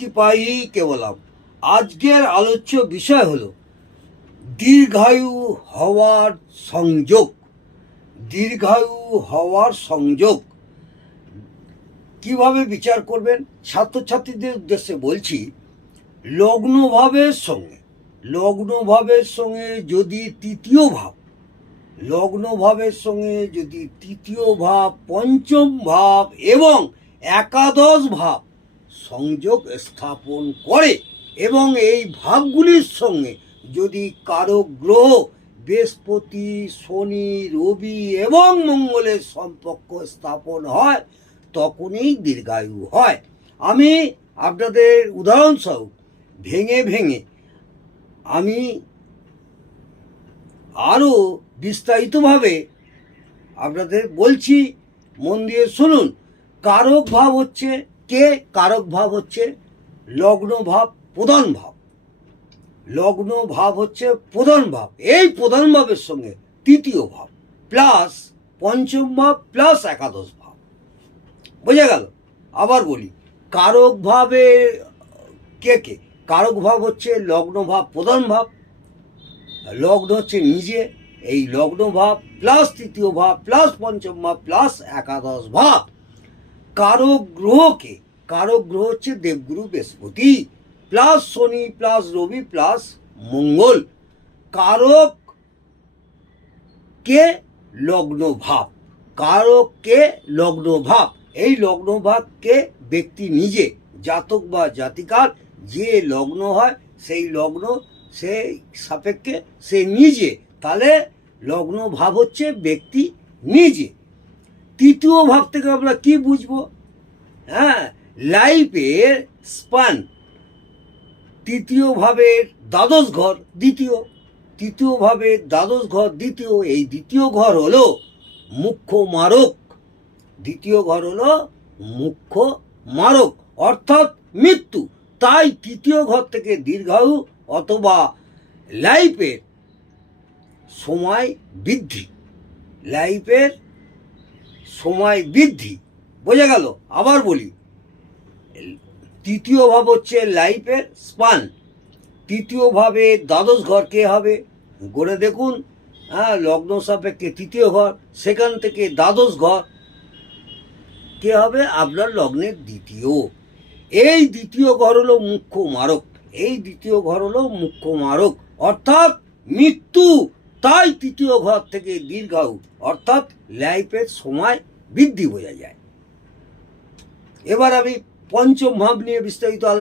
কি পাই কেবলাম। আজকের আলোচ্য বিষয় হলো দীর্ঘায়ু হওয়ার সংযোগ। দীর্ঘায়ু হওয়ার সংযোগ কিভাবে বিচার করবেন? ছাত্রছাত্রীদের উদ্দেশ্যে বলছি, লগ্নভাবের সঙ্গে যদি তৃতীয় ভাব, লগ্নভাবের সঙ্গে যদি তৃতীয় ভাব, পঞ্চম ভাব এবং একাদশ ভাব সংযোগ স্থাপন করে এবং এই ভাবগুলির সঙ্গে যদি কারক গ্রহ বৃহস্পতি, শনি, রবি এবং মঙ্গলের সম্পর্ক স্থাপন হয়, তখনই দীর্ঘায়ু হয়। আমি আপনাদের উদাহরণস্বরূপ ভেঙে আমি আরও বিস্তারিতভাবে আপনাদের বলছি, মন দিয়ে শুনুন। কারক ভাব হচ্ছে কে? কারক ভাব হচ্ছে লগ্ন ভাব, প্রধান ভাব। লগ্ন ভাব হচ্ছে প্রধান ভাব। এই প্রধান ভাবের সঙ্গে তৃতীয় ভাব প্লাস পঞ্চম ভাব প্লাস একাদশ ভাব। বোঝা গেল? আবার বলি, কারক ভাবে কে কে? কারক ভাব হচ্ছে লগ্ন ভাব, প্রধান ভাব। লগ্ন হচ্ছে নিজে, এই লগ্ন ভাব প্লাস তৃতীয় ভাব প্লাস পঞ্চম ভাব প্লাস একাদশ ভাব। কারক গ্রহকে, কারক গ্রহ হচ্ছে দেবগুরু বৃহস্পতি প্লাস শনি প্লাস রবি প্লাস মঙ্গল। কারক কে? লগ্ন ভাব। কারক কে? লগ্ন ভাব। এই লগ্ন ভাবকে ব্যক্তি নিজে, জাতক বা জাতিকার যে লগ্ন হয় সেই লগ্ন সেই সাপেক্ষে সে নিজে, তাহলে লগ্ন ভাব হচ্ছে ব্যক্তি নিজে। তৃতীয় ভাব থেকে আমরা কি বুঝবো? হ্যাঁ, লাইফের স্পান। তৃতীয় ভাবের দ্বাদশ ঘর দ্বিতীয়, তৃতীয় ভাবের দ্বাদশ ঘর দ্বিতীয়। এই দ্বিতীয় ঘর হলো মুখ্য মারক। দ্বিতীয় ঘর হলো মুখ্য মারক, অর্থাৎ মৃত্যু। তাই তৃতীয় ঘর থেকে দীর্ঘায়ু অথবা লাইফের সময় বৃদ্ধি, লাইফের সময় বৃদ্ধি। বোঝা গেল? আবার বলি, তৃতীয় ভাব হচ্ছে লাইফের স্পান। তৃতীয় ভাবে দ্বাদশ ঘর কে হবে? গড়ে দেখুন। হ্যাঁ, লগ্ন সাপেক্ষে তৃতীয় ঘর, সেখান থেকে দ্বাদশ ঘর কে হবে? আপনার লগ্নের দ্বিতীয়। এই দ্বিতীয় ঘর হলো মুখ্য মারক। এই দ্বিতীয় ঘর হলো মুখ্য মারক, অর্থাৎ মৃত্যু। তাই তৃতীয় ঘর থেকে দীর্ঘায়ু অর্থাৎ লাইফের সময় বৃদ্ধি বোঝা যায়। এবার আমি পঞ্চম ভাব নিয়ে বিস্তারিত